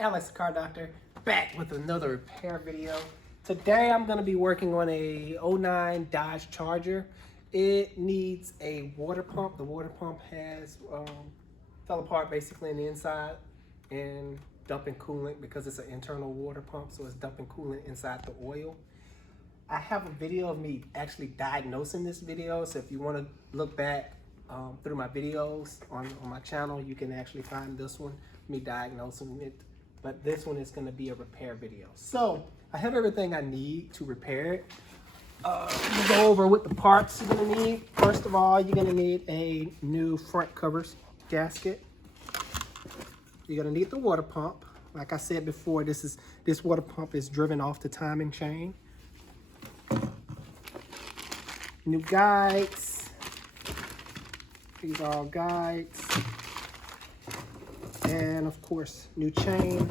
Alex, the car doctor, back with another repair video. Today I'm going to be working on a '09 Dodge Charger. It needs a water pump. The water pump has fell apart basically on the inside and dumping coolant because it's an internal water pump, so it's dumping coolant inside the oil. I have a video of me actually diagnosing this video, so if you want to look back through my videos on my channel, you can actually find this one, me diagnosing it. But this one is going to be a repair video. So I have everything I need to repair it. We'll go over what the parts you're going to need. First of all, you're going to need a new front covers gasket. You're going to need the water pump. Like I said before, this water pump is driven off the timing chain. New guides. These are all guides. And of course, new chain.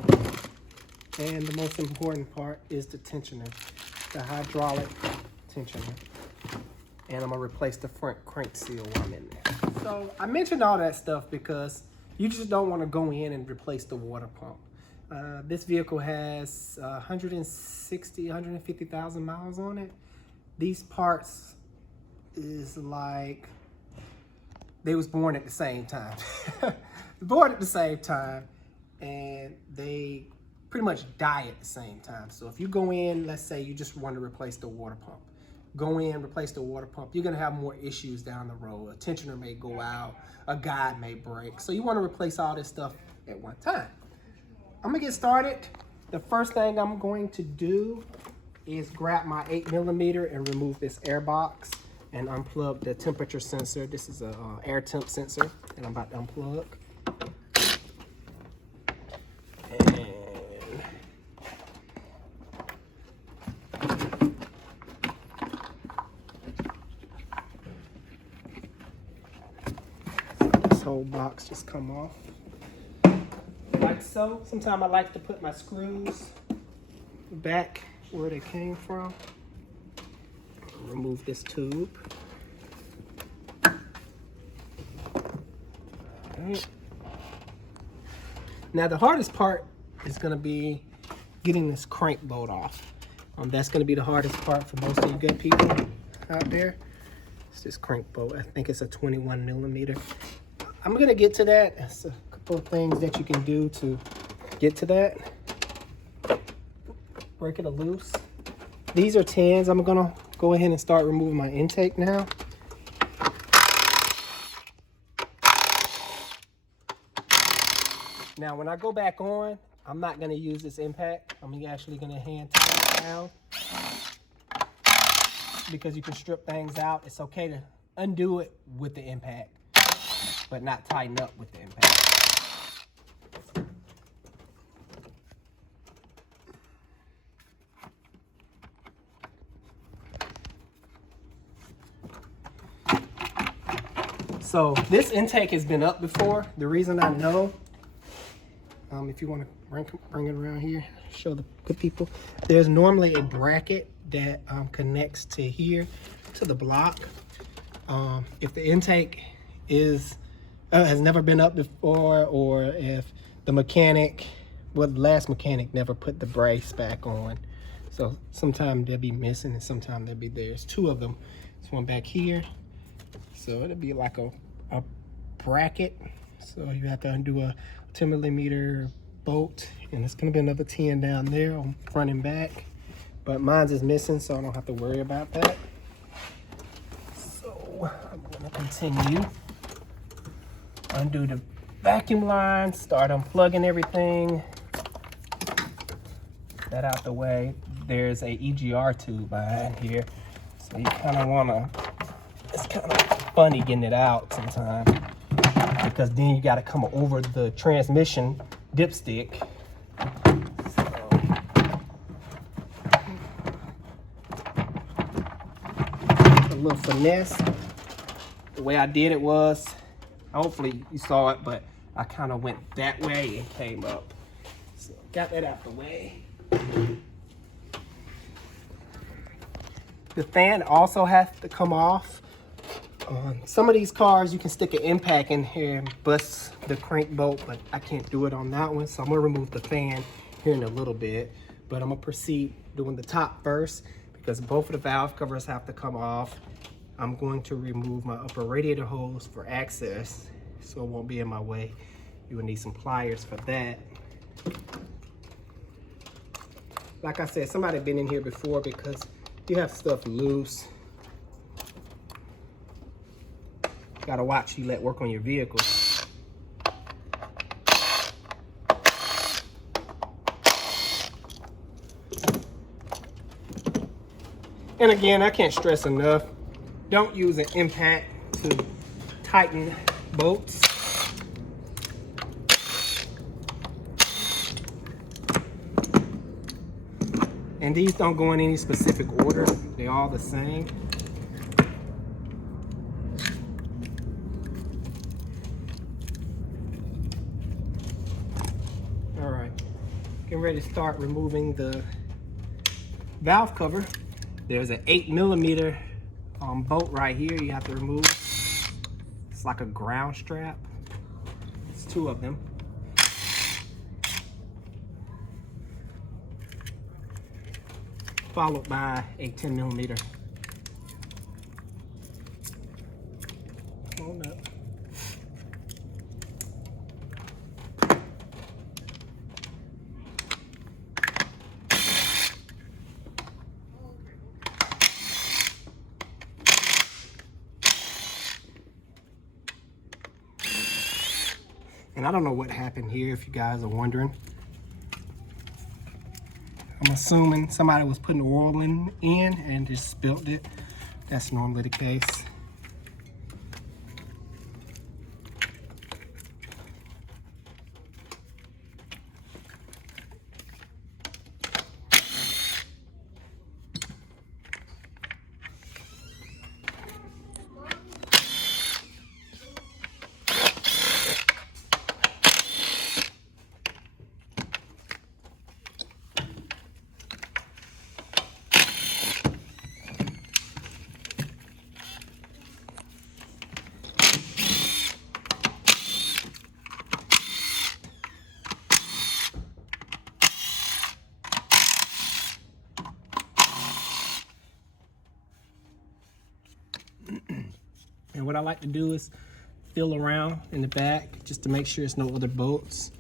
And the most important part is the tensioner, the hydraulic tensioner. And I'm gonna replace the front crank seal while I'm in there. So I mentioned all that stuff because you just don't wanna go in and replace the water pump. This vehicle has 150,000 miles on it. These parts is like they was born at the same time. Born at the same time, and they pretty much die at the same time. So if you go in, let's say you just want to replace the water pump, go in, replace the water pump, you're gonna have more issues down the road. A tensioner may go out, a guide may break. So you want to replace all this stuff at one time. I'm gonna get started. The first thing I'm going to do is grab my 8mm and remove this air box and unplug the temperature sensor. This is a air temp sensor that I'm about to unplug. This whole box just come off like so. Sometimes I like to put my screws back where they came from. Remove this tube. Alright. Now the hardest part is going to be getting this crank bolt off. That's going to be the hardest part for most of you good people out there. It's this crank bolt. I think it's a 21mm. I'm going to get to that. There's a couple of things that you can do to get to that. Break it loose. These are 10s. I'm going to go ahead and start removing my intake now. Now, when I go back on, I'm not going to use this impact. I'm actually going to hand tighten it down because you can strip things out. It's okay to undo it with the impact, but not tighten up with the impact. So this intake has been up before. The reason I know, if you want to bring it around here, show the good people, there's normally a bracket that connects to here, to the block. If the intake has never been up before, or if the mechanic, well, the last mechanic never put the brace back on. So sometimes they'll be missing and sometimes they'll be there. There's two of them. There's one back here. So it'll be like a bracket. So you have to undo a 10mm bolt, and it's gonna be another 10 down there on front and back. But mine's is missing, so I don't have to worry about that. So I'm gonna continue. Undo the vacuum line, start unplugging everything. That out the way. There's a EGR tube behind here. So you kinda wanna, it's kinda funny getting it out sometimes, because then you got to come over the transmission dipstick. So, a little finesse. The way I did it was, hopefully you saw it, but I kind of went that way and came up. So got that out the way. The fan also has to come off. On some of these cars, you can stick an impact in here and bust the crank bolt, but I can't do it on that one. So I'm gonna remove the fan here in a little bit, but I'm gonna proceed doing the top first because both of the valve covers have to come off. I'm going to remove my upper radiator hose for access so it won't be in my way. You will need some pliers for that. Like I said, somebody been in here before because you have stuff loose. Gotta watch you let work on your vehicle. And again, I can't stress enough, don't use an impact to tighten bolts. And these don't go in any specific order. They're all the same. All right, getting ready to start removing the valve cover. There's an 8mm bolt right here you have to remove. It's like a ground strap. It's 2 of them. Followed by a 10mm. Hold up. And I don't know what happened here, if you guys are wondering. I'm assuming somebody was putting oil in and just spilled it. That's normally the case. And what I like to do is feel around in the back just to make sure there's no other bolts.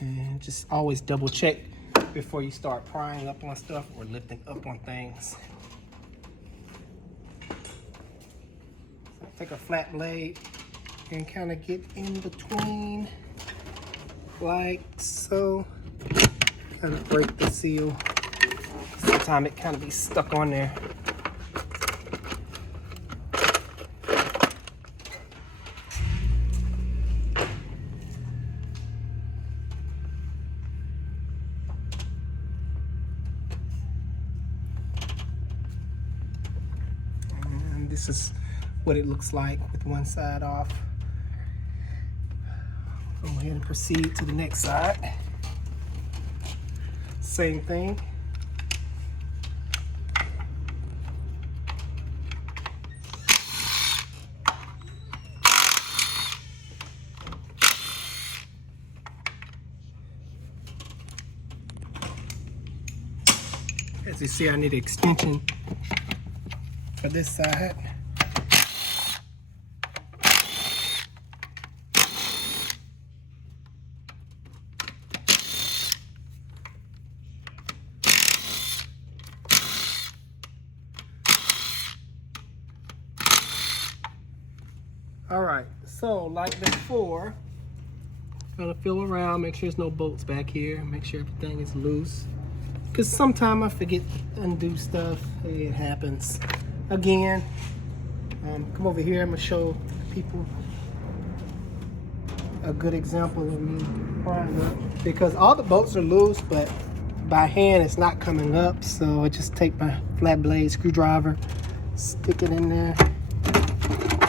And just always double check before you start prying up on stuff or lifting up on things. So take a flat blade and kind of get in between like so. Kind of break the seal. Sometimes it kind of be stuck on there. This is what it looks like with one side off. Go ahead and proceed to the next side. Same thing. As you see, I need an extension for this side. All right, so like before, gonna feel around, make sure there's no bolts back here, make sure everything is loose. Because sometimes I forget to undo stuff, it happens. Again, come over here, I'm gonna show people a good example of me prying up. Because all the bolts are loose, but by hand it's not coming up, so I just take my flat blade screwdriver, stick it in there,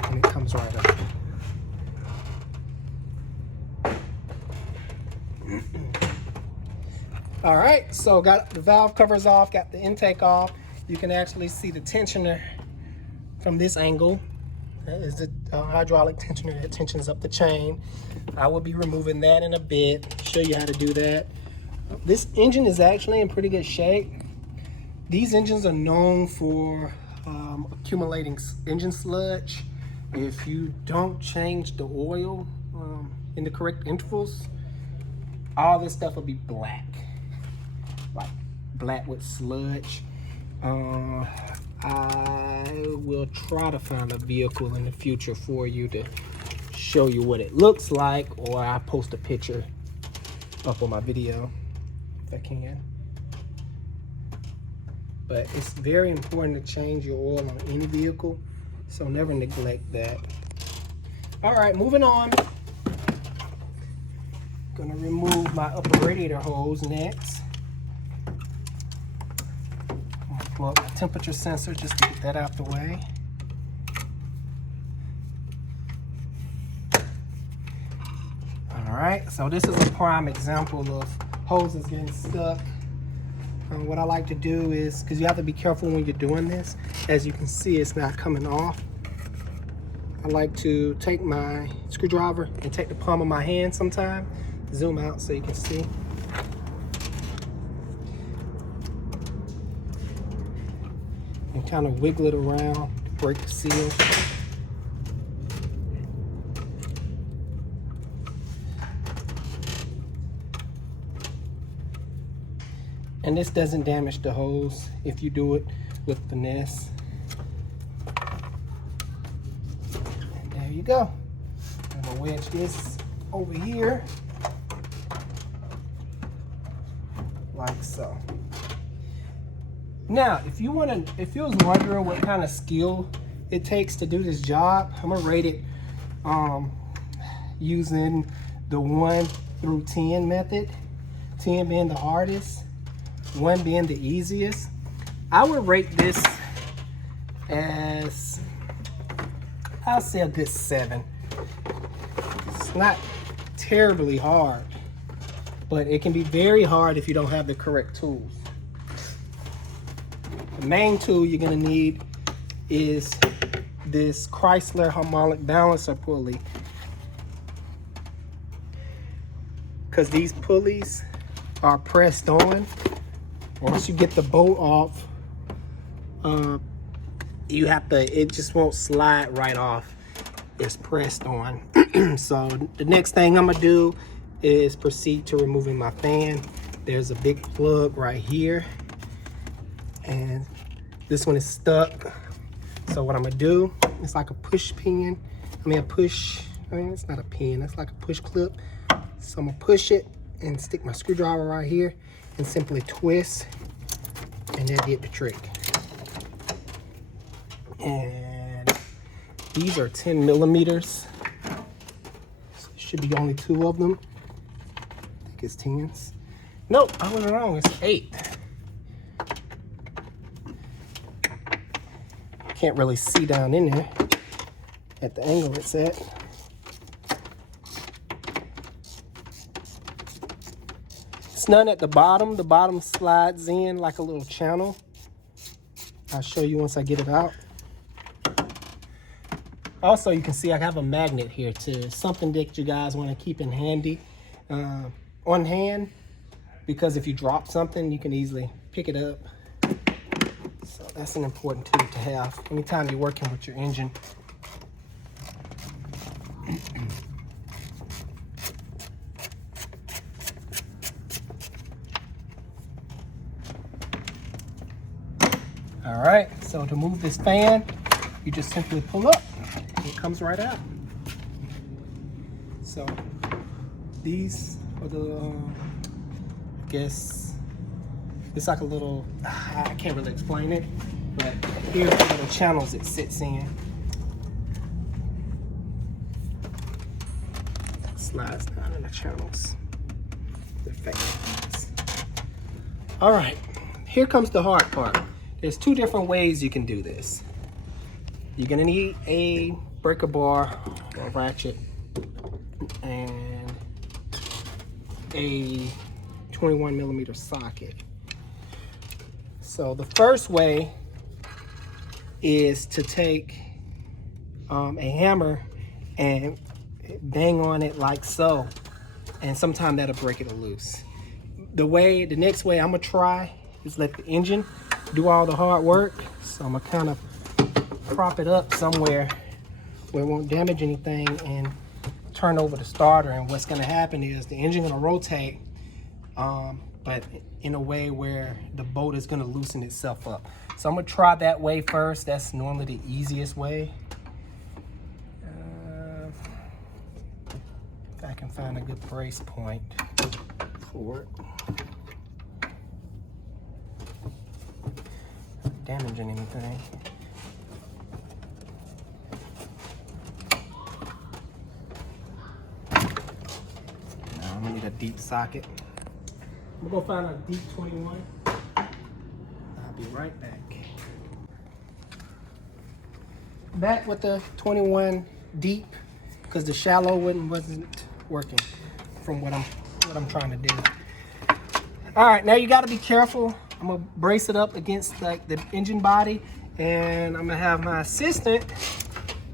and it comes right up. All right, so got the valve covers off, got the intake off. You can actually see the tensioner from this angle. That is the hydraulic tensioner that tensions up the chain. I will be removing that in a bit, show you how to do that. This engine is actually in pretty good shape. These engines are known for accumulating engine sludge. If you don't change the oil in the correct intervals, all this stuff will be black, like black with sludge. I will try to find a vehicle in the future for you to show you what it looks like, or I'll post a picture up on my video if I can. But it's very important to change your oil on any vehicle, so never neglect that. All right, moving on. Gonna remove my upper radiator hose next. Plug my temperature sensor just to get that out the way. All right, so this is a prime example of hoses getting stuck. What I like to do is, because you have to be careful when you're doing this, as you can see it's not coming off. I like to take my screwdriver and take the palm of my hand sometime, zoom out so you can see. And kind of wiggle it around to break the seal. And this doesn't damage the hose if you do it with finesse. And there you go. I'm gonna wedge this over here like so. Now, if you was wondering what kind of skill it takes to do this job, I'm gonna rate it using the 1 through 10 method, 10 being the hardest, 1 being the easiest. I would rate this as, I'll say a good 7. It's not terribly hard, but it can be very hard if you don't have the correct tools. The main tool you're gonna need is this Chrysler harmonic balancer pulley, because these pulleys are pressed on. Once you get the bolt off, you have to, it just won't slide right off. It's pressed on. So the next thing I'm gonna do is proceed to removing my fan. There's a big plug right here, and this one is stuck. So what I'm gonna do, it's like a push pin. It's not a pin, it's like a push clip. So I'm gonna push it and stick my screwdriver right here and simply twist, and that did the trick. And these are 10 millimeters. So should be only 2 of them. I think it's 10s. Nope, I was wrong, it's 8. Can't really see down in there at the angle it's at. It's none at the bottom. The bottom slides in like a little channel. I'll show you once I get it out. Also, you can see I have a magnet here too. Something that you guys want to keep in handy on hand, because if you drop something, you can easily pick it up. So that's an important tool to have anytime you're working with your engine. All right, so to move this fan, you just simply pull up and it comes right out. So these are the, I guess, it's like a little, I can't really explain it, but here's the little channels it sits in. Slides down in the channels. The fans. All right, here comes the hard part. There's 2 different ways you can do this. You're gonna need a breaker bar or ratchet and a 21 millimeter socket. So the first way is to take a hammer and bang on it like so, and sometimes that'll break it loose. The next way I'm gonna try is let the engine do all the hard work. So I'm gonna kind of prop it up somewhere where it won't damage anything and turn over the starter. And what's gonna happen is the engine gonna rotate, but in a way where the bolt is gonna loosen itself up. So I'm gonna try that way first. That's normally the easiest way. If I can find a good brace point for it. Not damaging anything. Now I'm gonna need a deep socket. I'm gonna go find a deep 21. I'll be right back. Back with the 21 deep, because the shallow one wasn't working from what I'm trying to do. All right, now you got to be careful. I'm gonna brace it up against like the engine body, and I'm gonna have my assistant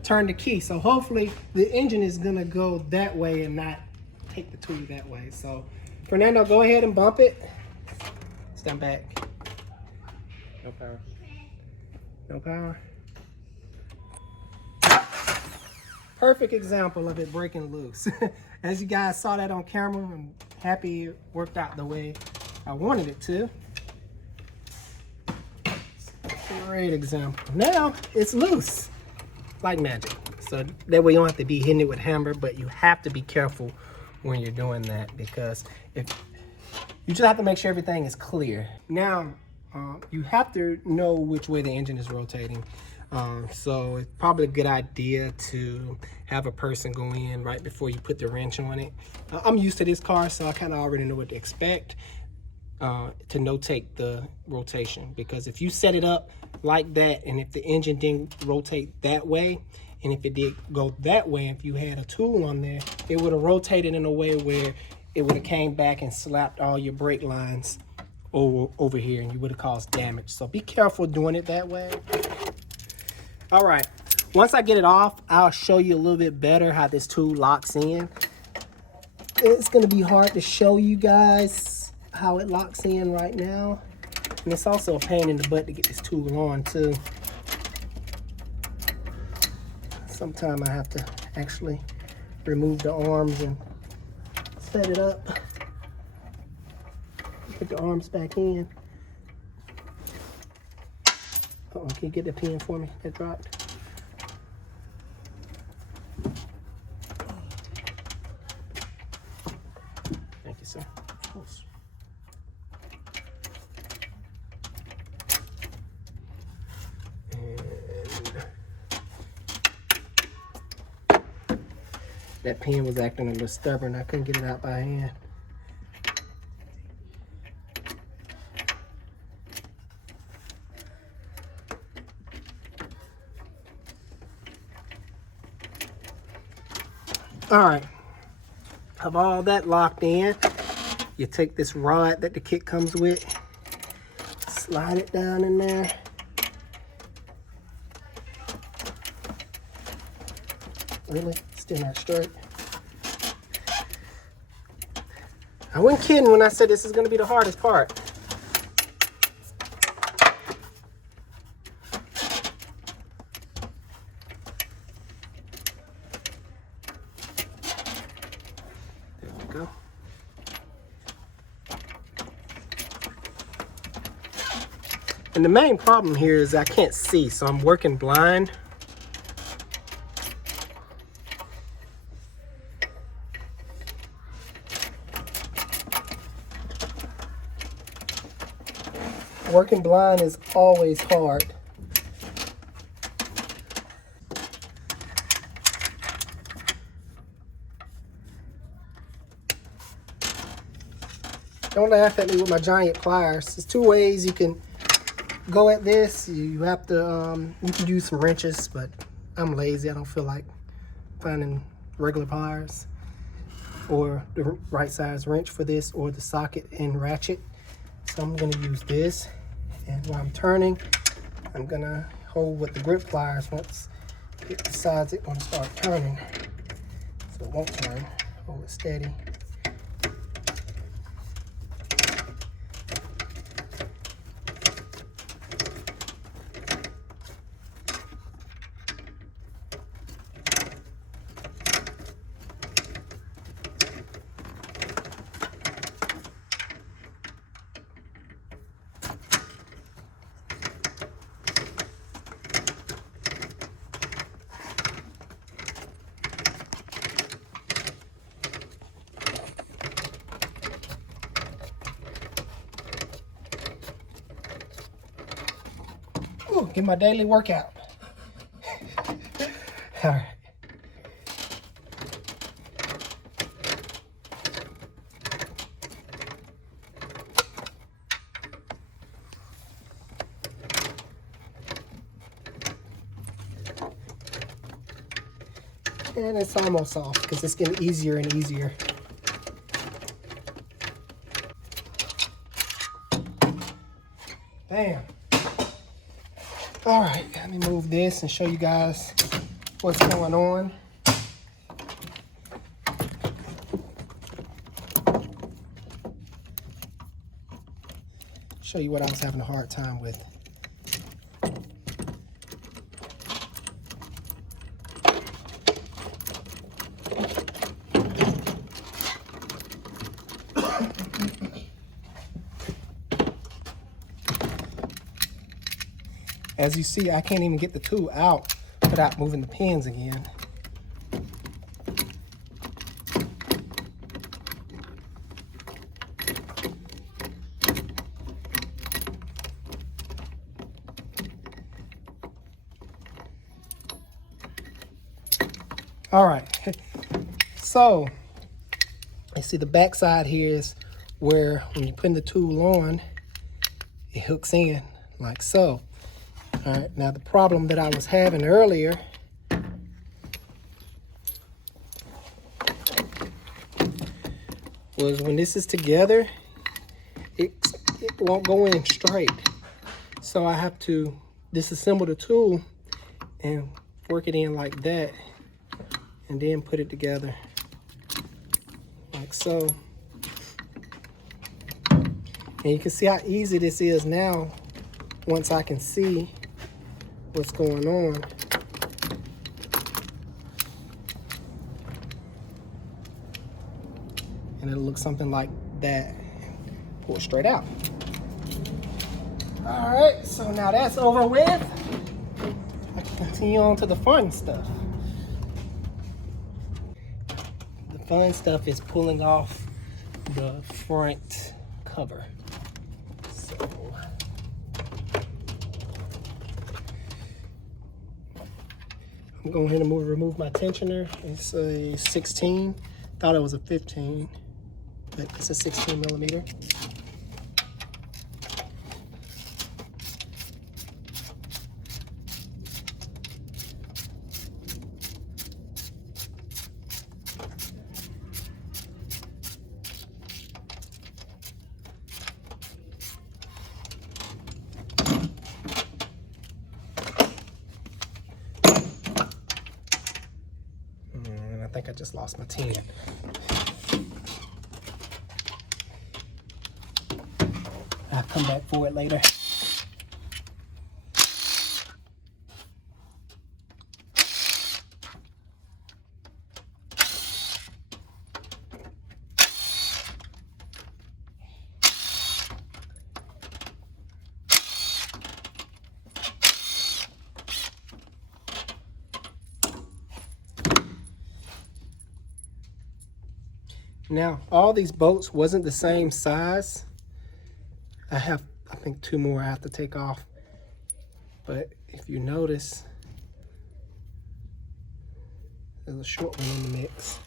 turn the key. So hopefully the engine is gonna go that way and not take the tool that way. So Fernando, go ahead and bump it. Stand back. No power. No power. Perfect example of it breaking loose. As you guys saw that on camera, I'm happy it worked out the way I wanted it to. Great example. Now it's loose like magic. So that way you don't have to be hitting it with hammer, but you have to be careful when you're doing that, because if you just have to make sure everything is clear. Now you have to know which way the engine is rotating. So it's probably a good idea to have a person go in right before you put the wrench on it. I'm used to this car, so I kind of already know what to expect, to notate the rotation. Because if you set it up like that, and if the engine didn't rotate that way, and if it did go that way, if you had a tool on there, it would have rotated in a way where it would have came back and slapped all your brake lines over here, and you would have caused damage. So be careful doing it that way. All right, once I get it off, I'll show you a little bit better how this tool locks in. It's gonna be hard to show you guys how it locks in right now. And it's also a pain in the butt to get this tool on too. Sometimes I have to actually remove the arms and set it up. Put the arms back in. Uh-oh, can you get the pin for me? That dropped. Thank you, sir. And that pin was acting a little stubborn. I couldn't get it out by hand. All right, have all that locked in. You take this rod that the kit comes with, slide it down in there. Really? Still not straight. I wasn't kidding when I said this is going to be the hardest part. Go. And the main problem here is I can't see, so I'm working blind. Working blind is always hard. Don't laugh at me with my giant pliers. There's two ways you can go at this. You have to, you can use some wrenches, but I'm lazy. I don't feel like finding regular pliers or the right size wrench for this, or the socket and ratchet. So I'm gonna use this, and while I'm turning, I'm gonna hold with the grip pliers once it decides it want to start turning. So it won't turn. Hold it steady. Ooh, get my daily workout. All right. And it's almost off because it's getting easier and easier. Bam. All right, let me move this and show you guys what's going on. Show you what I was having a hard time with. As you see, I can't even get the tool out without moving the pins again. All right, so you see the back side here is where when you put the tool on, it hooks in like so. All right, now the problem that I was having earlier was when this is together, it won't go in straight. So I have to disassemble the tool and work it in like that and then put it together like so. And you can see how easy this is now once I can see what's going on. And it'll look something like that. Pull it straight out. All right, so now that's over with. I can continue on to the fun stuff. The fun stuff is pulling off the front cover. So I'm going ahead and remove my tensioner. It's a 16. Thought it was a 15, but it's a 16 millimeter. I think I just lost my 10. I'll come back for it later. Now, all these bolts wasn't the same size. I have, I think, 2 more I have to take off. But if you notice, there's a short one in the mix.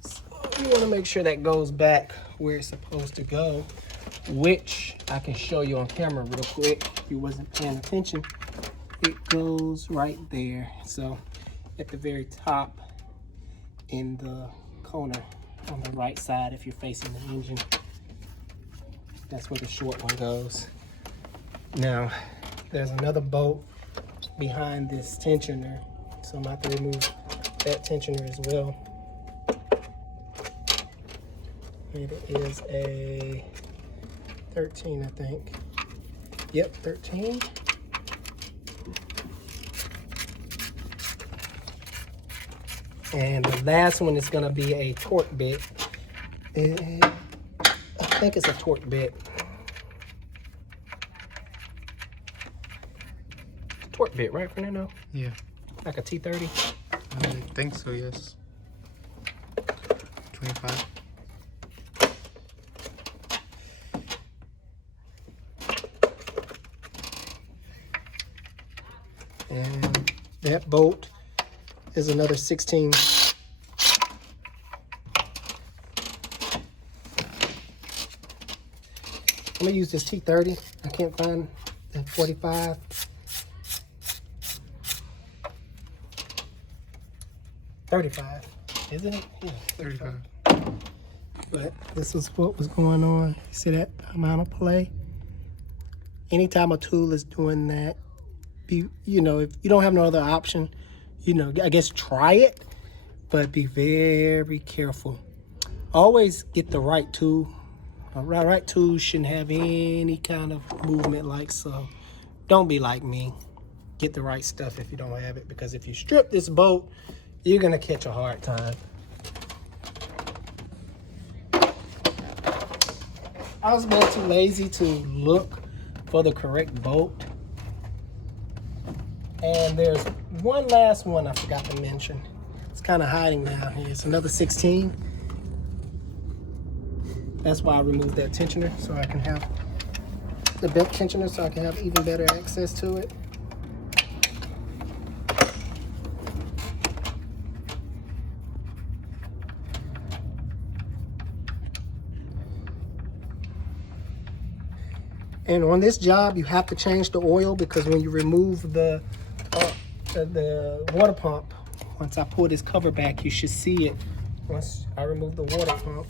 So you want to make sure that goes back where it's supposed to go, which I can show you on camera real quick if you wasn't paying attention. It goes right there. So at the very top in the corner on the right side if you're facing the engine. That's where the short one goes. Now, there's another bolt behind this tensioner. So I'm going to have to remove that tensioner as well. And it is a 13, I think. Yep, 13. And the last one is going to be a torque bit. I think it's a torque bit. Torque bit, right, Fernando? Yeah. Like a T30? I think so, yes. 25. And that bolt is another 16. I'm gonna use this T30. I can't find the 45. $35, isn't it? Yeah, 35. But this is what was going on. You see that amount of play? Anytime a tool is doing that, you know, if you don't have no other option, you know, I guess try it, but be very careful. Always get the right tool. The right tool shouldn't have any kind of movement like so. Don't be like me. Get the right stuff if you don't have it, because if you strip this bolt, you're gonna catch a hard time. I was a little too lazy to look for the correct bolt. And there's one last one I forgot to mention. It's kind of hiding down here. It's another 16. That's why I removed that tensioner, so I can have the belt tensioner, so I can have even better access to it. And on this job, you have to change the oil, because when you remove the water pump, once I pull this cover back, you should see it. Once I remove the water pump,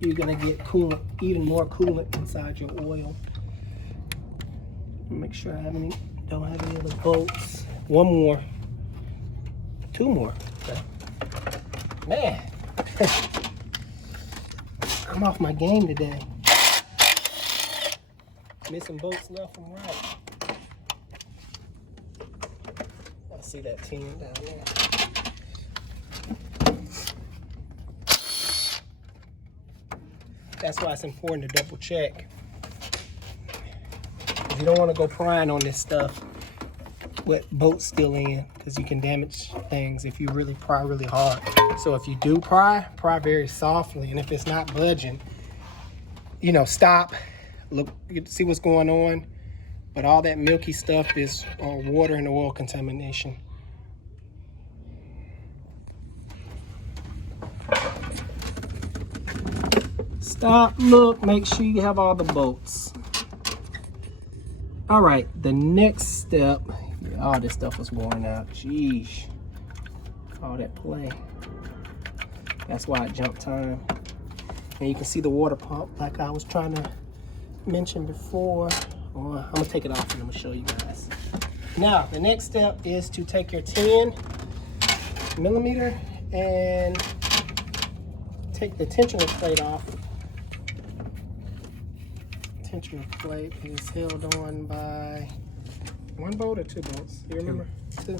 you're gonna get coolant, even more coolant inside your oil. Make sure I don't have any other bolts. One more, two more. Okay. Man, I'm off my game today. Missing bolts left and right. I see that 10 down there. That's why it's important to double check. You don't want to go prying on this stuff with bolts still in, because you can damage things if you really pry really hard. So if you do pry very softly, and if it's not budging, you know, stop. Look, you can see what's going on, but all that milky stuff is water and oil contamination. Stop, look, make sure you have all the bolts. All right, the next step, all this stuff was worn out. Jeez, all that play. That's why it jumped time. And you can see the water pump, like I was trying to mention before. I'm gonna take it off and I'm gonna show you guys. Now, the next step is to take your 10 millimeter and take the tensioner plate off. Tensioner plate is held on by one bolt or two bolts? You remember? Two.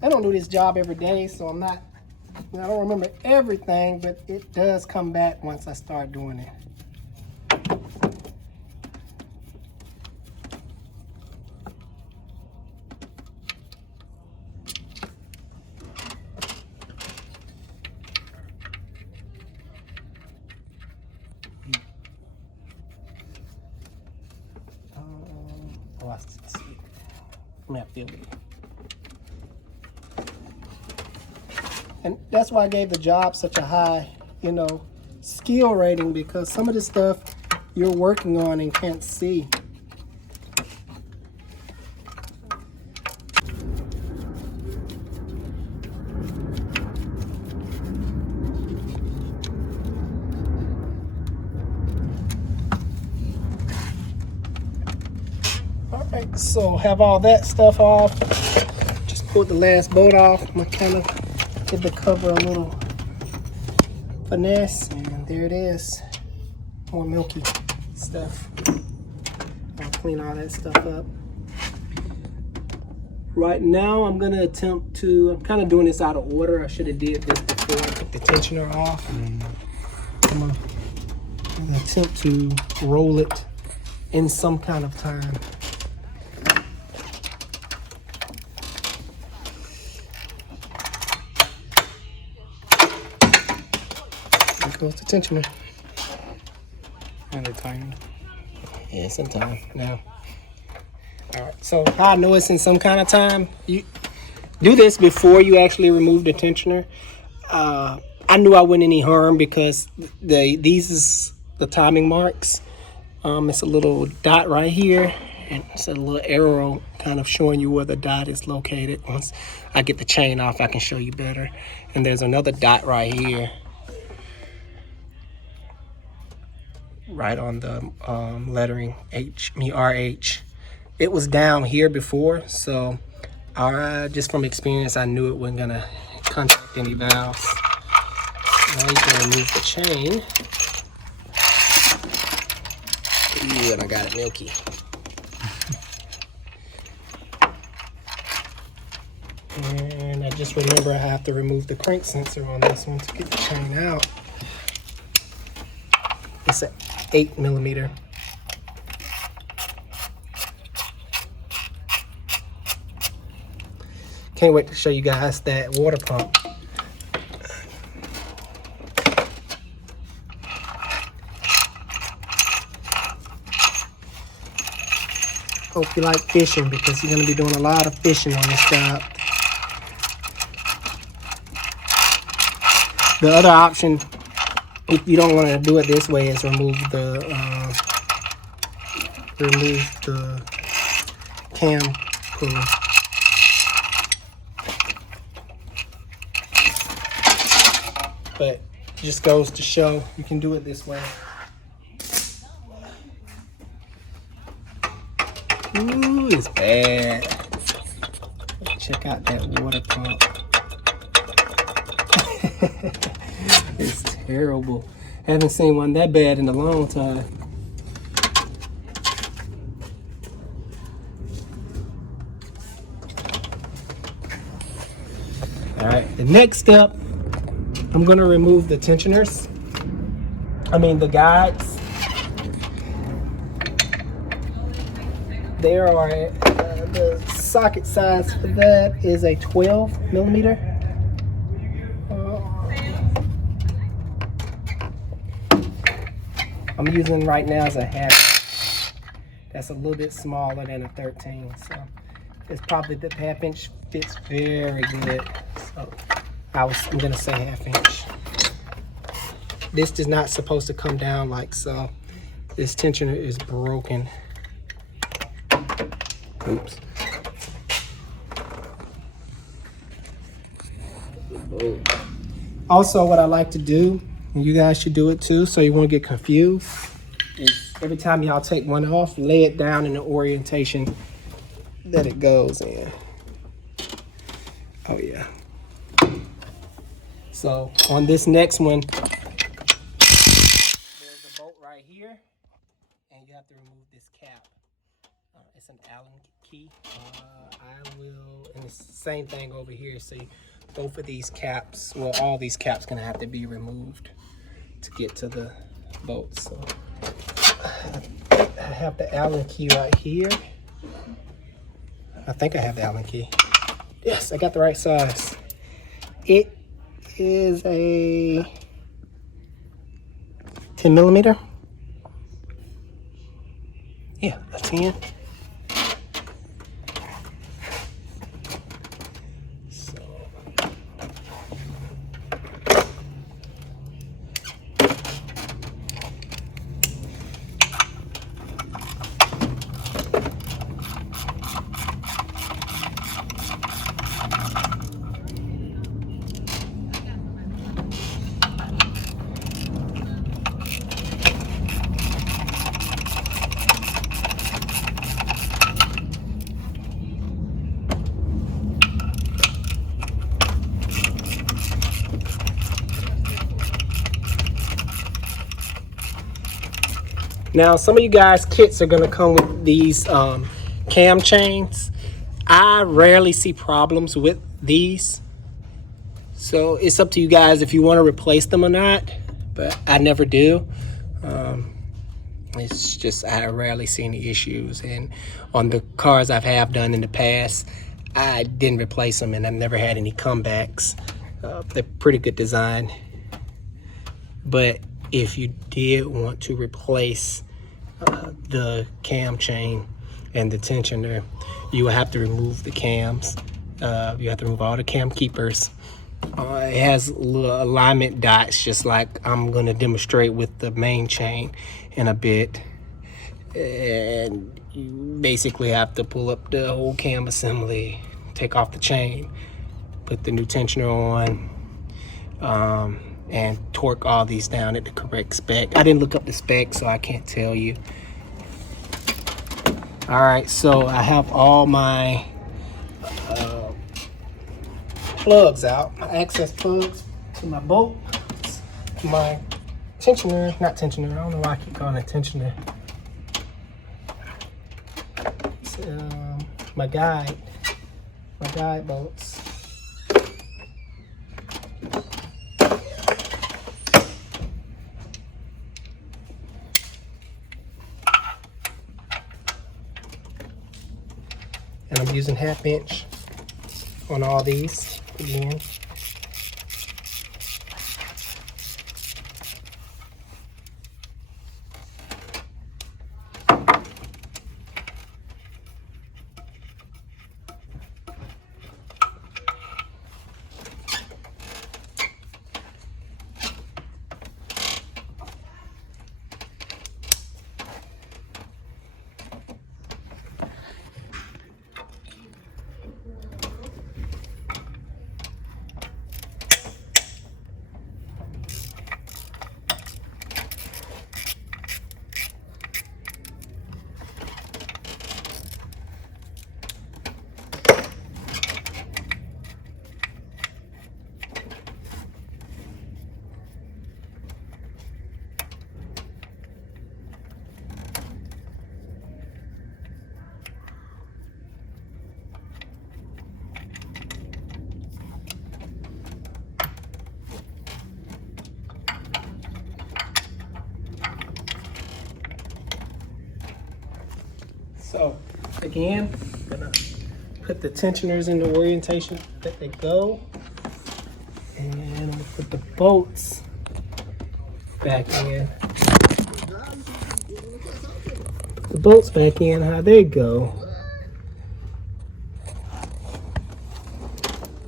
I don't do this job every day, so I don't remember everything, but it does come back once I start doing it. I see. I'm gonna have to deal with it. And that's why I gave the job such a high, you know, skill rating, because some of the stuff you're working on and can't see. Right, so have all that stuff off. Just pulled the last bolt off. I'm gonna kind of give the cover a little finesse, and there it is. More milky stuff. I'll clean all that stuff up. Right now, I'm gonna attempt to. I'm kind of doing this out of order. I should have did this before I took the tensioner off. I'm gonna attempt to roll it in some kind of time. There goes the tensioner. And the time. Yeah, it's in time now. All right, so how I know it's in some kind of time, you do this before you actually remove the tensioner. I knew I wouldn't any harm because these is the timing marks. It's a little dot right here, and it's a little arrow kind of showing you where the dot is located. Once I get the chain off, I can show you better. And there's another dot right here, right on the lettering RH. It was down here before, so just from experience, I knew it wasn't gonna contact any valves. Now you can remove the chain. Ooh, and I got it milky. And I just remember I have to remove the crank sensor on this one to get the chain out. It's an 8mm. Can't wait to show you guys that water pump. Hope you like fishing because you're going to be doing a lot of fishing on this job. The other option, if you don't want to do it this way, is remove the cam pulley. But it just goes to show you can do it this way. Ooh, it's bad. Check out that water pump. It's terrible. Haven't seen one that bad in a long time. All right, the next step, I'm gonna remove the tensioners. The guides. There are, the socket size for that is a 12mm. I'm using right now as a half. That's a little bit smaller than a 13, so it's probably the half-inch fits very good. So I'm gonna say half-inch. This is not supposed to come down like so. This tensioner is broken. Oops. Also, what I like to do, and you guys should do it too, so you won't get confused, is every time y'all take one off, lay it down in the orientation that it goes in. Oh yeah. So on this next one, there's a bolt right here, and you have to remove this cap. It's an Allen key. And it's the same thing over here. So both of these caps, well, all these caps gonna have to be removed to get to the bolt. So I have the Allen key right here. I think I have the Allen key. Yes, I got the right size. It is a 10mm. Yeah, a 10. Now, some of you guys' kits are gonna come with these cam chains. I rarely see problems with these, so it's up to you guys if you want to replace them or not, but I never do. It's just I rarely see any issues, and on the cars have done in the past, I didn't replace them and I've never had any comebacks. They're pretty good design, but if you did want to replace the cam chain and the tensioner, you will have to remove the cams. You have to remove all the cam keepers. It has little alignment dots, just like I'm going to demonstrate with the main chain in a bit. And you basically have to pull up the whole cam assembly, take off the chain, put the new tensioner on, and torque all these down at the correct spec. I didn't look up the spec, so I can't tell you. All right, so I have all my plugs out, my access plugs to my bolt, my tensioner, not tensioner, I don't know why I keep calling it tensioner. It's, my guide bolts. And I'm using 1/2 inch on all these again. So again, I'm gonna put the tensioners in the orientation that they go, and I'm gonna put the bolts back in. The bolts back in how they go.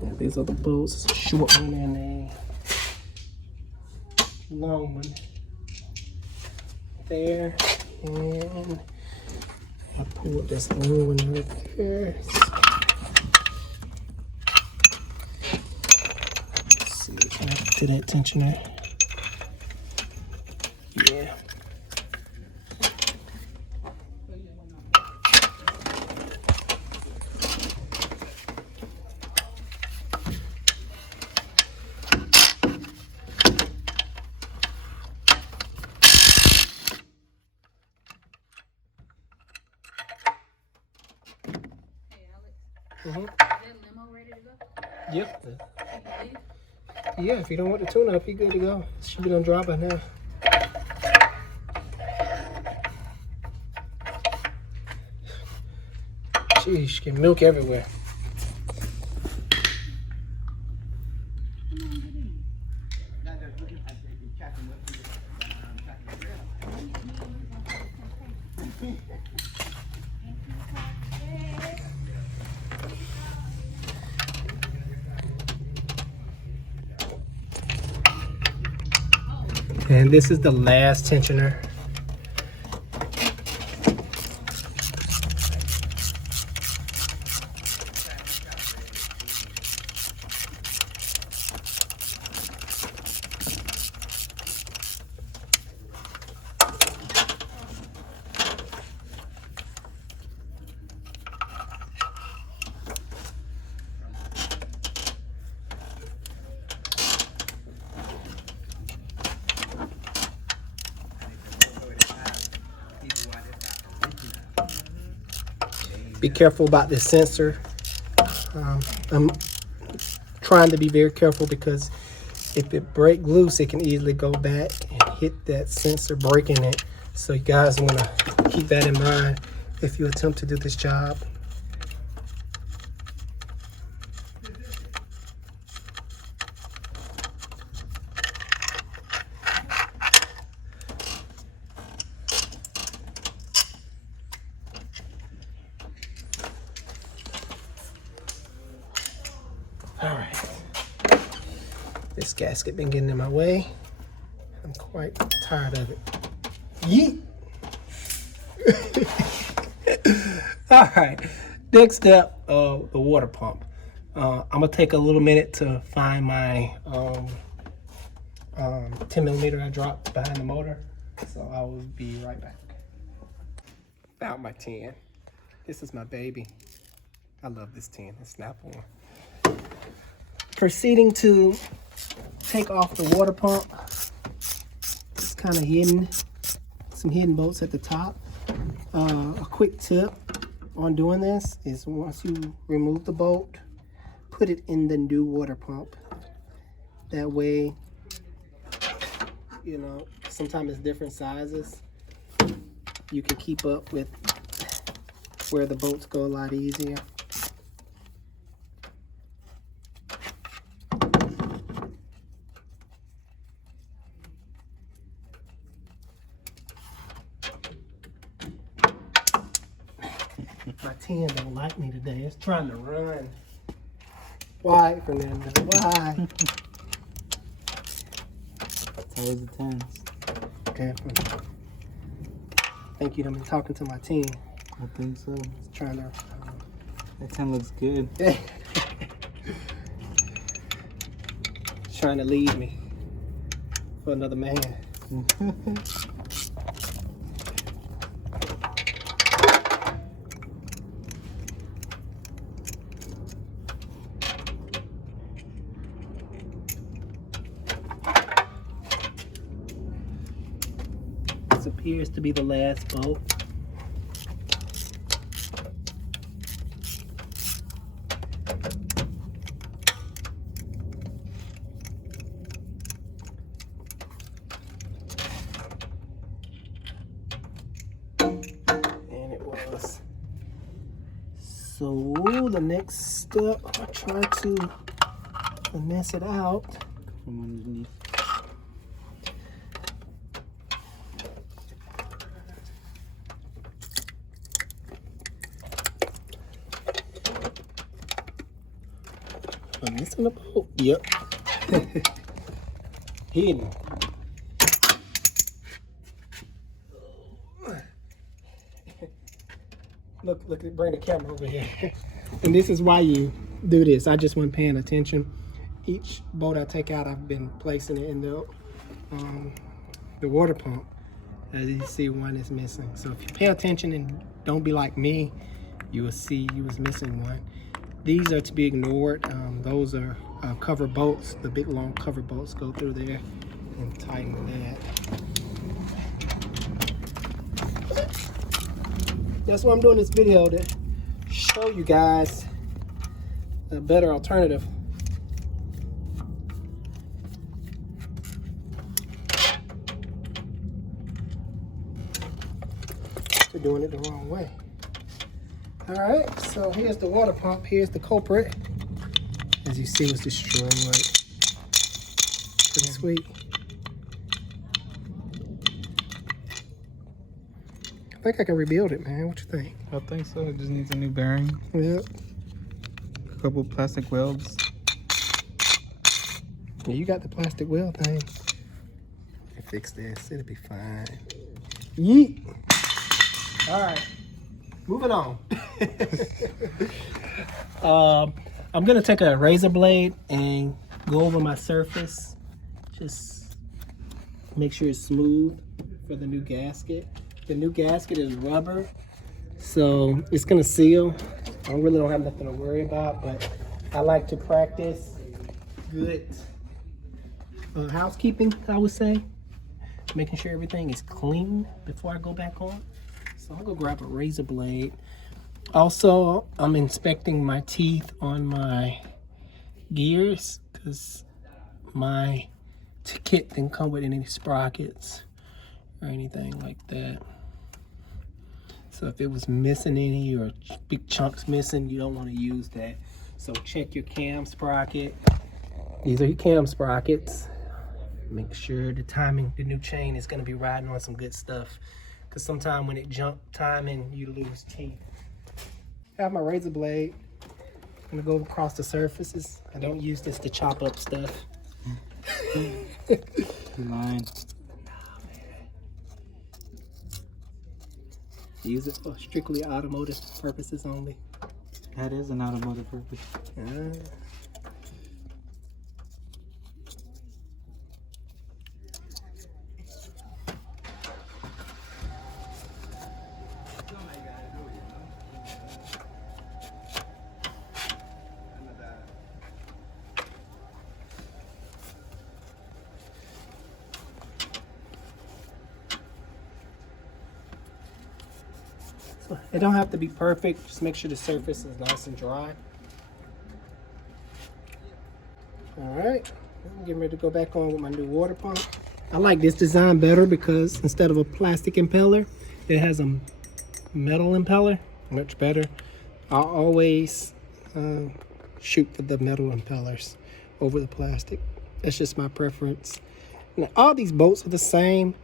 Yeah, these are the bolts. It's a short one and a long one. There, and I pull this long one right there. Let's see, connect to that tensioner. Yeah. Mm-hmm. Is that limo ready to go? Yep. Yeah, if you don't want the tune up, you're good to go. It should be done dry by now. Sheesh, get milk everywhere. And this is the last tensioner. Be careful about this sensor. I'm trying to be very careful because if it breaks loose, it can easily go back and hit that sensor, breaking it. So you guys want to keep that in mind if you attempt to do this job. All right, this gasket been getting in my way. I'm quite tired of it. Yeet. All right, next step, the water pump. I'm gonna take a little minute to find my 10 millimeter I dropped behind the motor. So I will be right back. Found my 10. This is my baby. I love this 10, it's Snap-on. Proceeding to take off the water pump. It's kind of hidden, some hidden bolts at the top. A quick tip on doing this is once you remove the bolt, put it in the new water pump. That way, you know, sometimes it's different sizes. You can keep up with where the bolts go a lot easier. My 10 don't like me today. It's trying to run. Why, Fernando? Why? It's always the 10s. Okay. Thank you. I've been talking to my team. I think so. It's trying to. That 10 looks good. Trying to leave me for another man. This appears to be the last bolt. And it was. So the next step, I'll try to finesse it out. From underneath. I'm missing a bolt. Yep. Hidden. Look, bring the camera over here. And this is why you do this. I just wasn't paying attention. Each bolt I take out, I've been placing it in the water pump. As you see, one is missing. So if you pay attention and don't be like me, you will see you was missing one. These are to be ignored. Those are cover bolts. The big long cover bolts go through there and tighten that. That's why I'm doing this video, to show you guys a better alternative. To doing it the wrong way. All right, so here's the water pump. Here's the culprit. As you see, it was destroyed. Pretty sweet. I think I can rebuild it, man. What you think? I think so. It just needs a new bearing. Yep. A couple plastic welds. Yeah, you got the plastic weld thing. I fix this. It'll be fine. Yeet. All right. Moving on. I'm gonna take a razor blade and go over my surface. Just make sure it's smooth for the new gasket. The new gasket is rubber, so it's gonna seal. I really don't have nothing to worry about, but I like to practice good housekeeping, I would say. Making sure everything is clean before I go back on. So I'll go grab a razor blade. Also, I'm inspecting my teeth on my gears because my kit didn't come with any sprockets or anything like that. So if it was missing any or big chunks missing, you don't want to use that. So check your cam sprocket. These are your cam sprockets. Make sure the timing, the new chain is going to be riding on some good stuff. Because sometimes when it jump timing, you lose teeth. I have my razor blade. I'm going to go across the surfaces. I don't use this to chop up stuff. Line. Use it for strictly automotive purposes only. That is an automotive purpose. So it don't have to be perfect. Just make sure the surface is nice and dry. All right, I'm getting ready to go back on with my new water pump. I like this design better because instead of a plastic impeller, it has a metal impeller. Much better. I'll always shoot for the metal impellers over the plastic. That's just my preference. Now, all these bolts are the same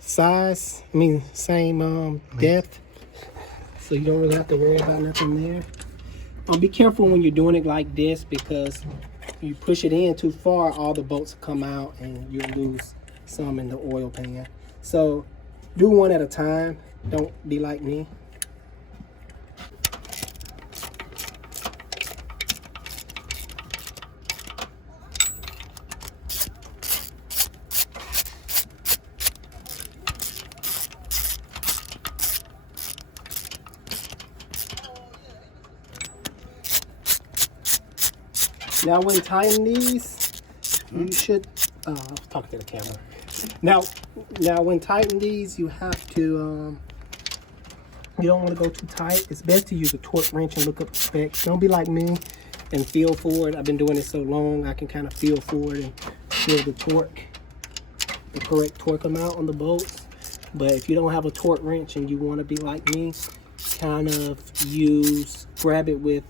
size. I mean, same depth. So you don't really have to worry about nothing there. Be careful when you're doing it like this because you push it in too far, all the bolts will come out and you'll lose some in the oil pan. So do one at a time. Don't be like me. Now when tying these, you should, talk to the camera. Now when tightening these, you have to, you don't want to go too tight. It's best to use a torque wrench and look up the specs. Don't be like me and feel for it. I've been doing it so long, I can kind of feel for it and feel the torque, the correct torque amount on the bolts. But if you don't have a torque wrench and you want to be like me, kind of grab it with,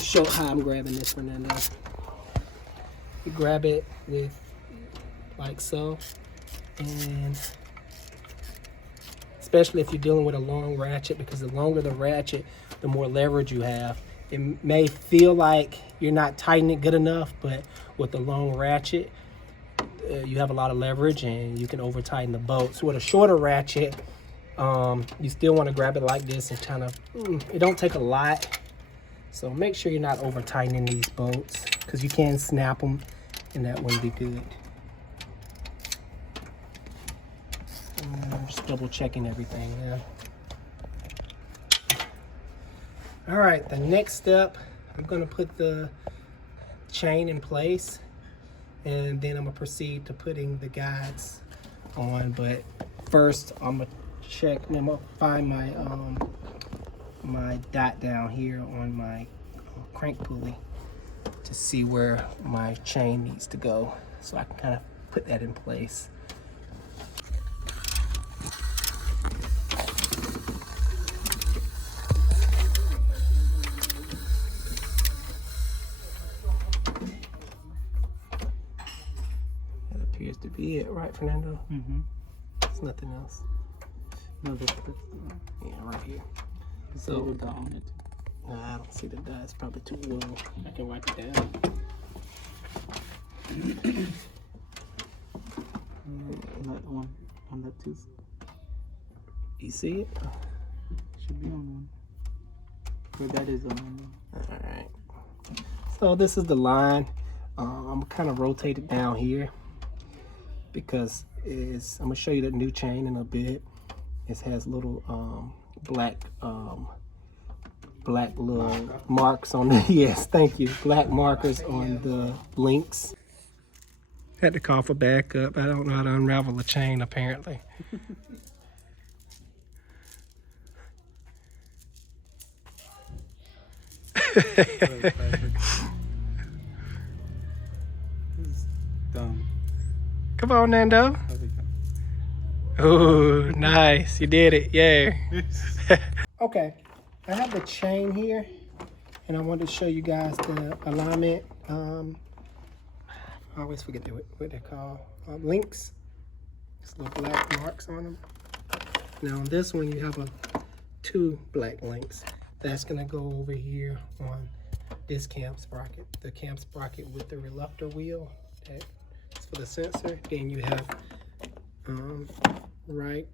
show how I'm grabbing this one. And you grab it with like so, and especially if you're dealing with a long ratchet, because the longer the ratchet, the more leverage you have. It may feel like you're not tightening it good enough, but with the long ratchet, you have a lot of leverage and you can over tighten the bolts. With a shorter ratchet, you still want to grab it like this and kind of, it don't take a lot. So make sure you're not over tightening these bolts because you can snap them and that wouldn't be good. Just double checking everything now. All right, the next step, I'm gonna put the chain in place and then I'm gonna proceed to putting the guides on. But first I'm gonna find my my dot down here on my crank pulley to see where my chain needs to go, so I can kind of put that in place. That appears to be it, right, Fernando? Mm-hmm. There's nothing else. No, that's Yeah, right here. so the dot on it. Nah, I don't see the dot. It's probably too low. I can wipe it down. That one on that tooth You see it? should be on one. But that is on one. All right. So this is the line. I'm kind of rotate it down here because I'm gonna show you the new chain in a bit. It has little black little marks on the yes, thank you. Black markers on the links. Had to call for backup. I don't know how to unravel a chain apparently. This is dumb. Come on, Nando. There we go. Oh, nice. You did it. Yeah. Okay. I have the chain here, and I wanted to show you guys the alignment. I always forget what they're called. Links. Just little black marks on them. Now on this one, you have 2 black links. That's going to go over here on this cam sprocket. The cam sprocket with the reluctor wheel. That's for the sensor. Then you have right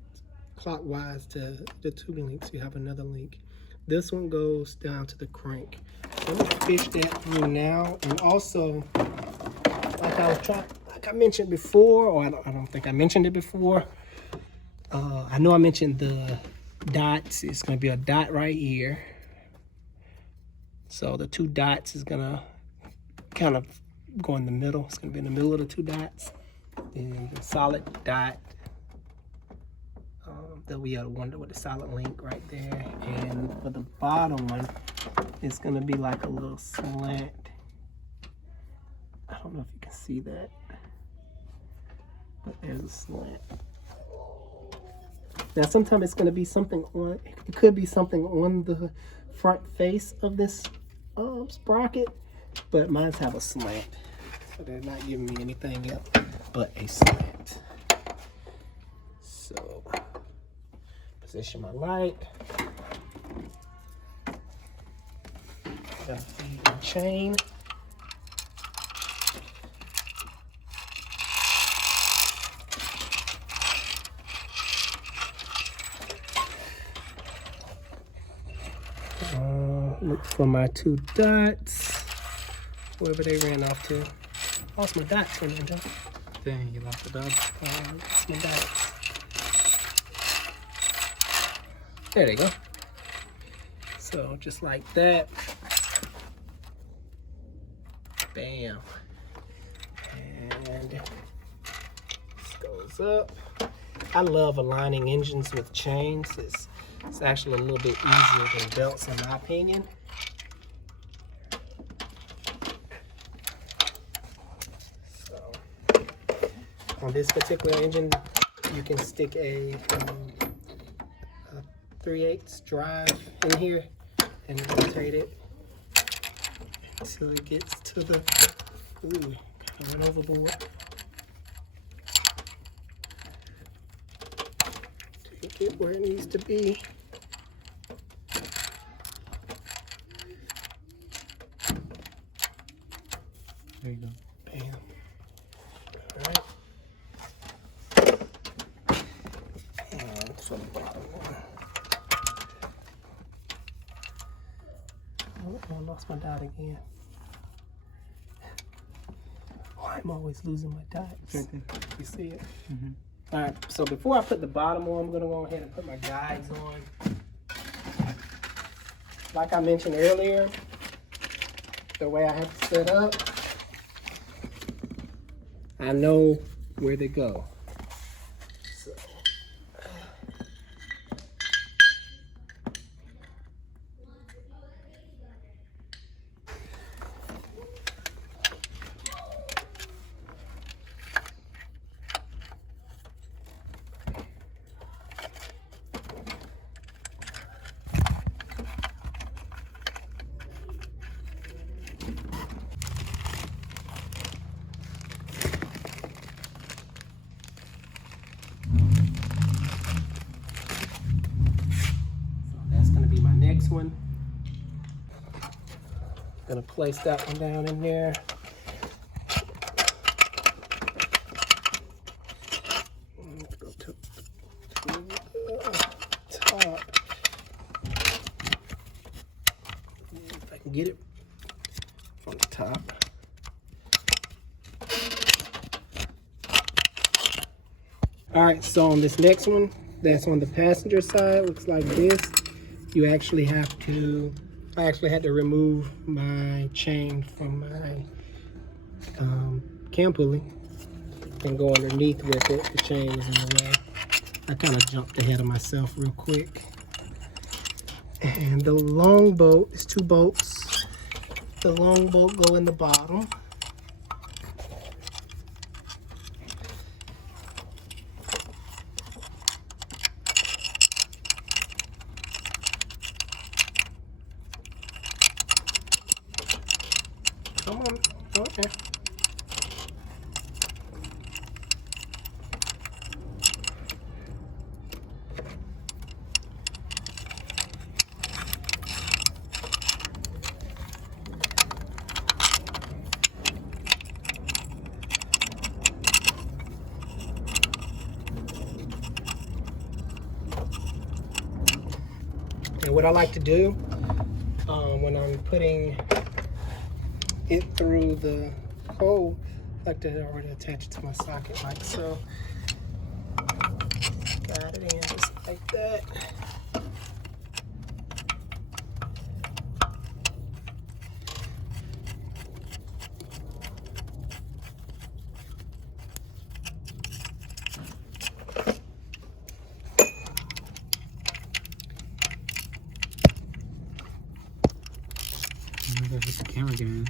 clockwise to the 2 links. You have another link. This one goes down to the crank. So let's fish that through now. And also, like I mentioned before, or I don't think I mentioned it before. I know I mentioned the dots. It's going to be a dot right here. So the 2 dots is going to kind of go in the middle. It's going to be in the middle of the 2 dots. And the solid dot. That we have one with the solid link right there. And for the bottom one, it's going to be like a little slant. I don't know if you can see that, but there's a slant. Now sometimes it's going to be something on, it could be something on the front face of this sprocket, but mine's have a slant. So they're not giving me anything else but a slant. So, position my light. Gotta feed my chain. Look for my 2 dots, wherever they ran off to. Lost my dots for a minute. Dang, you lost the dot. Lost my dots. There they go. So just like that. Bam. And this goes up. I love aligning engines with chains. It's actually a little bit easier than belts in my opinion. So on this particular engine, you can stick a 3/8 drive in here and rotate it until it gets to the, ooh, kind of went overboard. Take it where it needs to be. There you go. Bam. All right. And for the bottom one. Oh, I lost my dot again. Why am I always losing my dots? Right there. You see it? Mm-hmm. All right, so before I put the bottom on, I'm gonna go ahead and put my guides on. Like I mentioned earlier, the way I have to set up, I know where they go. So. Next one, gonna place that one down in there. Go to the top. If I can get it from the top. All right, so on this next one, that's on the passenger side, looks like this. You actually have to, I actually had to remove my chain from my cam pulley and go underneath with it. The chain was in the way. I kind of jumped ahead of myself real quick. And the long bolt is 2 bolts. The long bolt go in the bottom. Come on, okay. And what I like to do when I'm putting it through the hole, I like to already attach it to my socket like so. Got it in just like that. I'm gonna hit the camera again.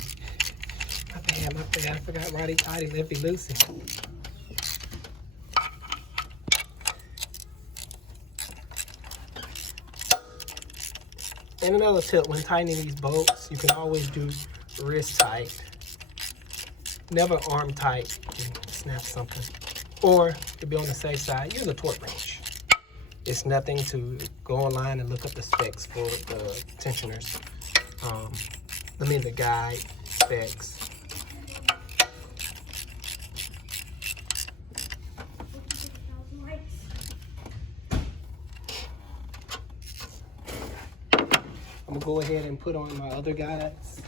My bad. I forgot Roddy Lefty Lucy. And another tip, when tightening these bolts, you can always do wrist tight. Never arm tight, you snap something. Or, to be on the safe side, use a torque wrench. It's nothing to go online and look up the specs for the tensioners. The guide specs. I'm gonna go ahead and put on my other guides.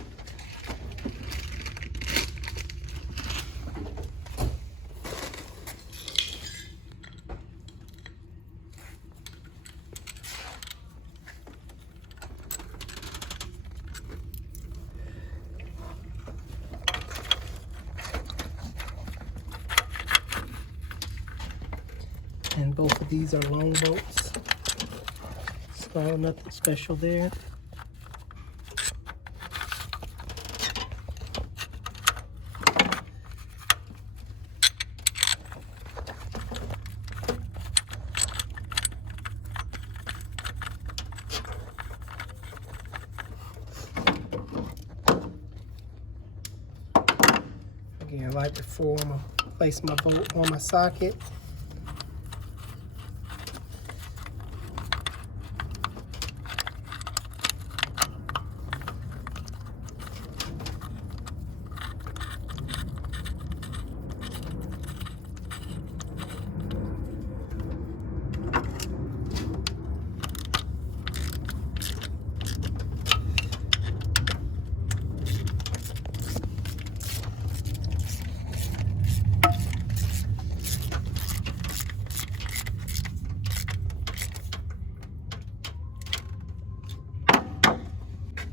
And both of these are long bolts, so nothing special there. Again, like before, I'm gonna place my bolt on my socket.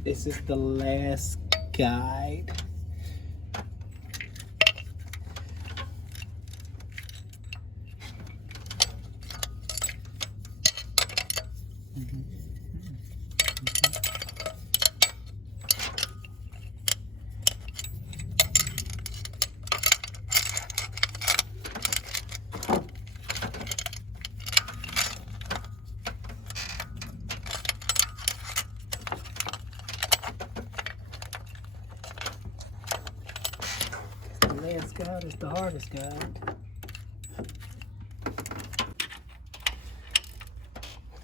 This is the last guide. The last guide is the hardest guide.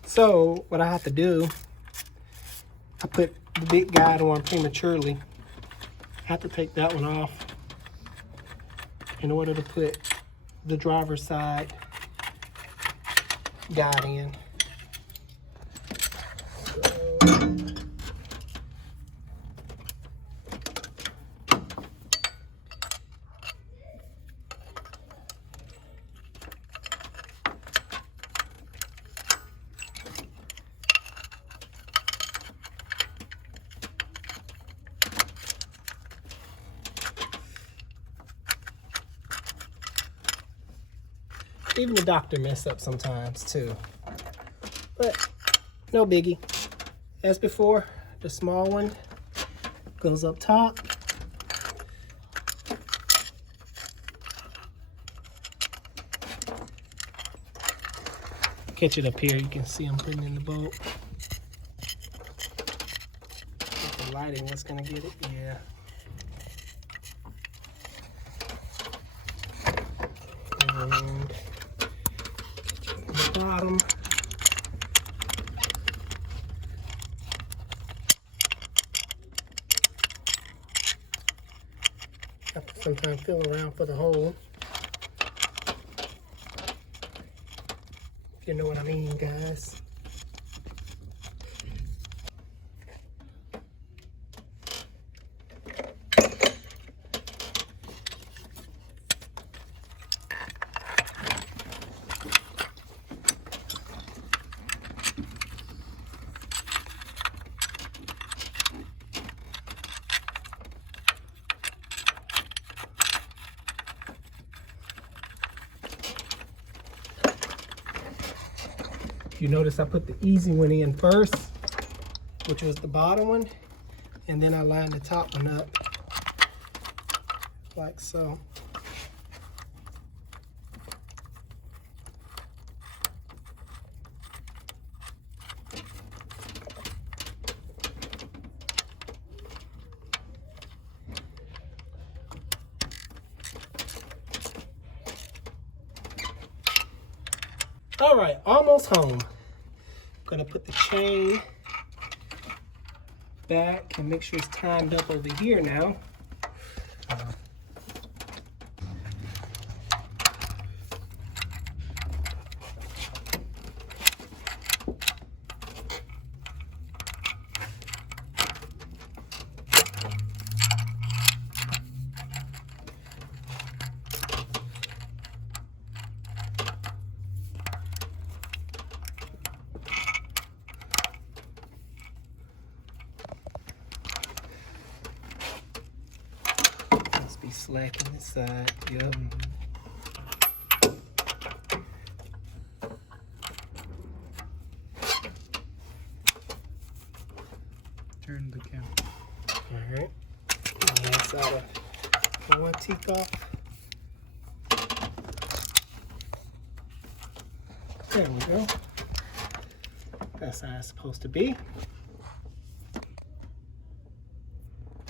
So what I have to do, I put the big guide on prematurely. I have to take that one off in order to put the driver's side guide in. Even the doctor mess up sometimes too, but no biggie. As before, the small one goes up top. Catch it up here, you can see I'm putting in the bolt. With the lighting, what's gonna get it? Yeah. And the bottom. Have to sometimes feel around for the hole. If you know what I mean, guys. You notice I put the easy one in first, which was the bottom one, and then I lined the top one up like so. All right, almost home. Gonna put the chain back and make sure it's timed up over here now. Be slack in this side. Yep. Turn the camera. All right. That side of one teeth off. There we go. That's how it's supposed to be.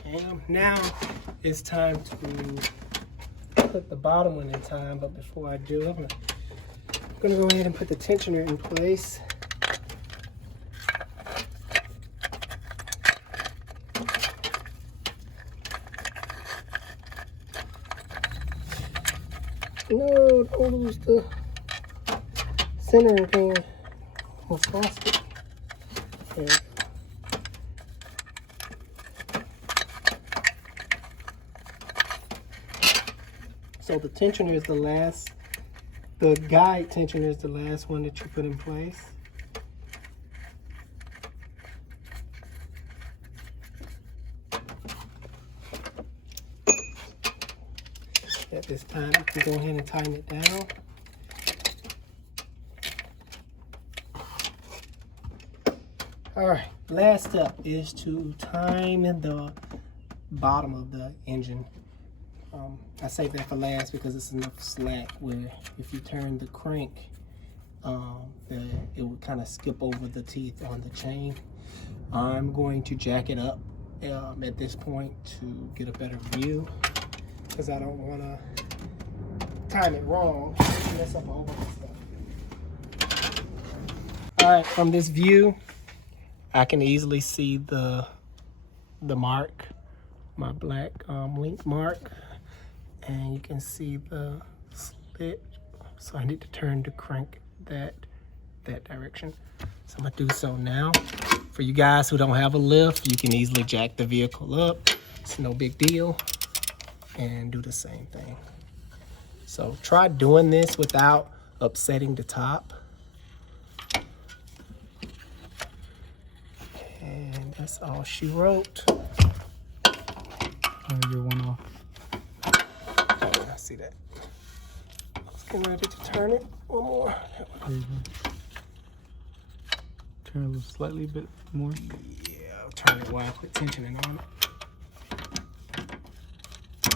And now it's time to put the bottom one in time, but before I do, I'm gonna go ahead and put the tensioner in place. No, don't lose the center thing. Almost lost it. There. So the tensioner is the last, the guide tensioner is the last one that you put in place. At this time, you can go ahead and tighten it down. All right, last step is to time the bottom of the engine. I save that for last because it's enough slack where if you turn the crank, it would kind of skip over the teeth on the chain. I'm going to jack it up at this point to get a better view because I don't want to time it wrong and mess up all of the stuff. All right, from this view, I can easily see the mark, my black link mark. And you can see the slit, so I need to turn the crank that direction. So I'm gonna do so now. For you guys who don't have a lift, you can easily jack the vehicle up. It's no big deal. And do the same thing. So try doing this without upsetting the top. And that's all she wrote. Oh, you're one off. See that? Let's get ready to turn it one more. There you go. Turn a little slightly bit more. Yeah, I'll turn it while I put tensioning on it.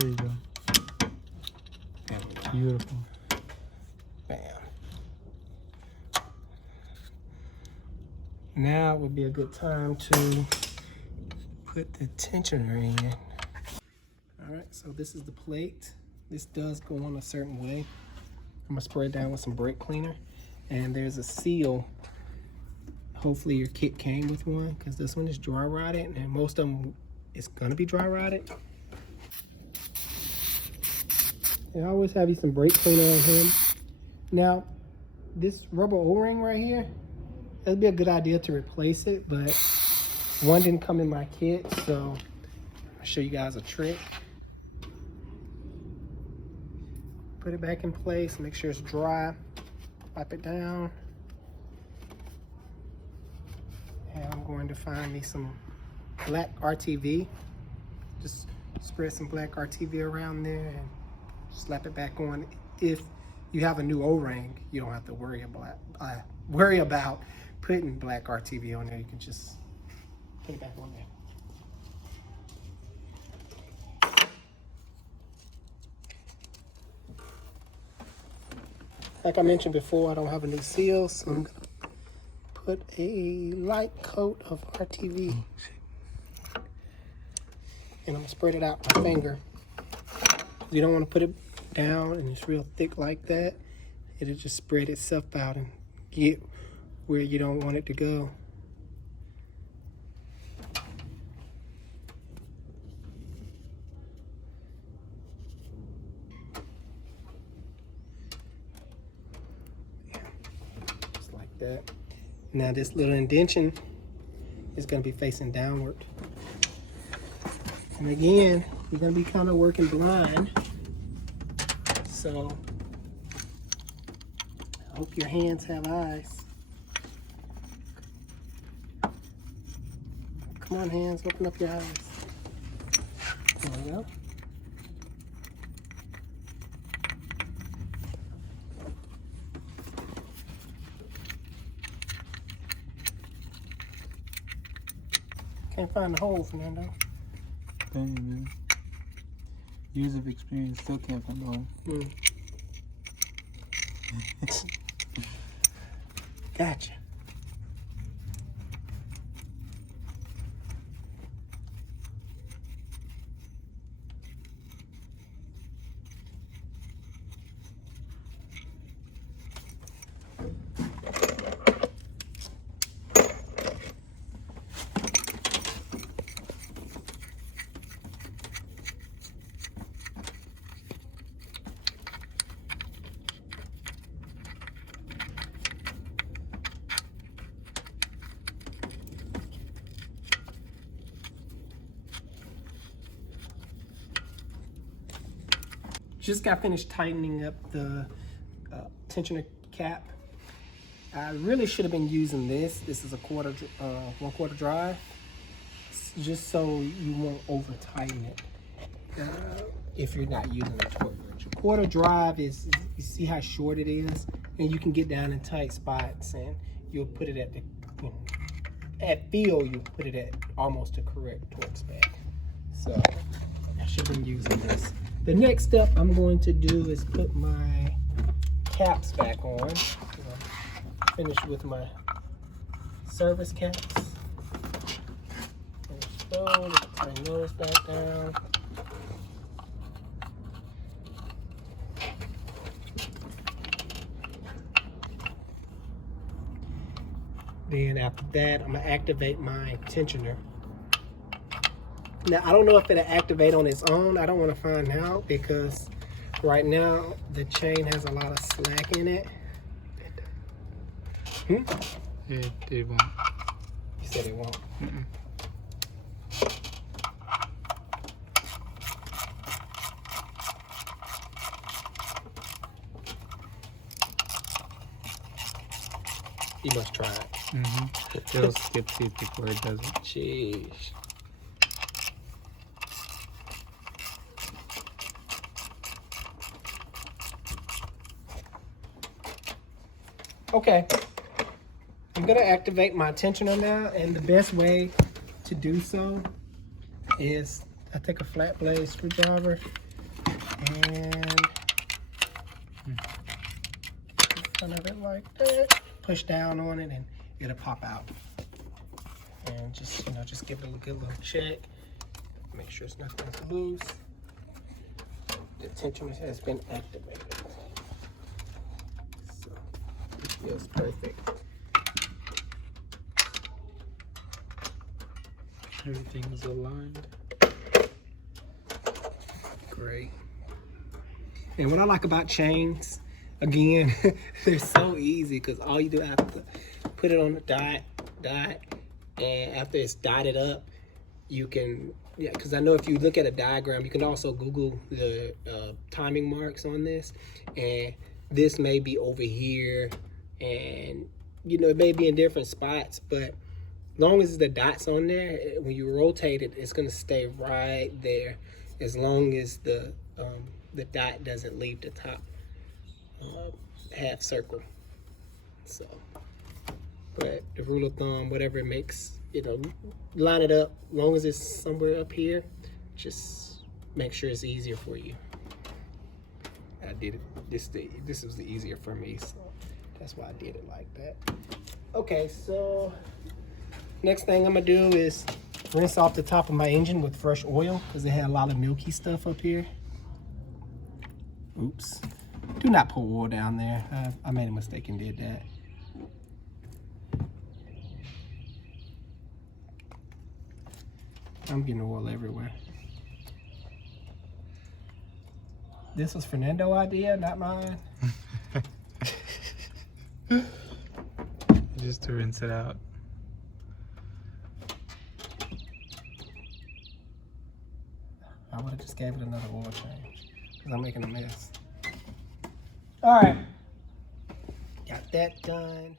There you go. Beautiful. Bam. Now would be a good time to put the tensioner in. All right, so this is the plate. This does go on a certain way. I'm gonna spray it down with some brake cleaner. And there's a seal. Hopefully your kit came with one, because this one is dry rotted, and most of them is gonna be dry rotted. And I always have you some brake cleaner on him. Now, this rubber O-ring right here, it'd be a good idea to replace it, but one didn't come in my kit, so I'll show you guys a trick. Put it back in place, make sure it's dry, wipe it down. And I'm going to find me some black RTV. Just spread some black RTV around there and slap it back on. If you have a new O-ring, you don't have to worry about putting black RTV on there. You can just put it back on there. Like I mentioned before, I don't have a new seal, so I'm gonna put a light coat of RTV. And I'm gonna spread it out with my finger. You don't want to put it down and it's real thick like that. It'll just spread itself out and get where you don't want it to go. Just like that. Now this little indentation is going to be facing downward. And again, you're going to be kind of working blind. So I hope your hands have eyes. Come on, hands, open up your eyes. There we go. Can't find the hole, Fernando. Dang, man. Years of experience, still can't find the hole. Gotcha. Just got finished tightening up the tensioner cap. I really should have been using this. This is a 1/4 drive, just so you won't over tighten it if you're not using a torque wrench. A 1/4 drive is, you see how short it is, and you can get down in tight spots, and you'll put it at the, at feel, you'll put it at almost the correct torque spec. So I should have been using this. The next step I'm going to do is put my caps back on. Finish with my service caps. Finish those, tighten those back down. Then after that, I'm gonna activate my tensioner. Now, I don't know if it'll activate on its own. I don't want to find out because right now the chain has a lot of slack in it. It won't. You said it won't. You must try it. It'll skip teeth before it does it. Jeez. Okay, I'm gonna activate my tensioner now, and the best way to do so is I take a flat blade screwdriver, And in front of it like that. Push down on it and it'll pop out. And just, you know, just give it a good little check. Make sure it's nothing loose. The tensioner has been activated. So it feels perfect. Everything's aligned. Great. And what I like about chains, again, they're so easy because all you do is have to put it on the dot, and after it's dotted up, you can, yeah, because I know if you look at a diagram, you can also Google the timing marks on this, and this may be over here, and you know, it may be in different spots, but long as the dots on there, when you rotate it, it's gonna stay right there, as long as the dot doesn't leave the top half circle. So, but the rule of thumb, whatever it makes, you know, line it up. As long as it's somewhere up here, just make sure it's easier for you. I did it. This was the easier for me, so that's why I did it like that. Okay, so next thing I'm gonna do is rinse off the top of my engine with fresh oil because it had a lot of milky stuff up here. Oops. Do not pour oil down there. I made a mistake and did that. I'm getting oil everywhere. This was Fernando's idea, not mine. Just to rinse it out. I would have just gave it another oil change because I'm making a mess. All right, got that done.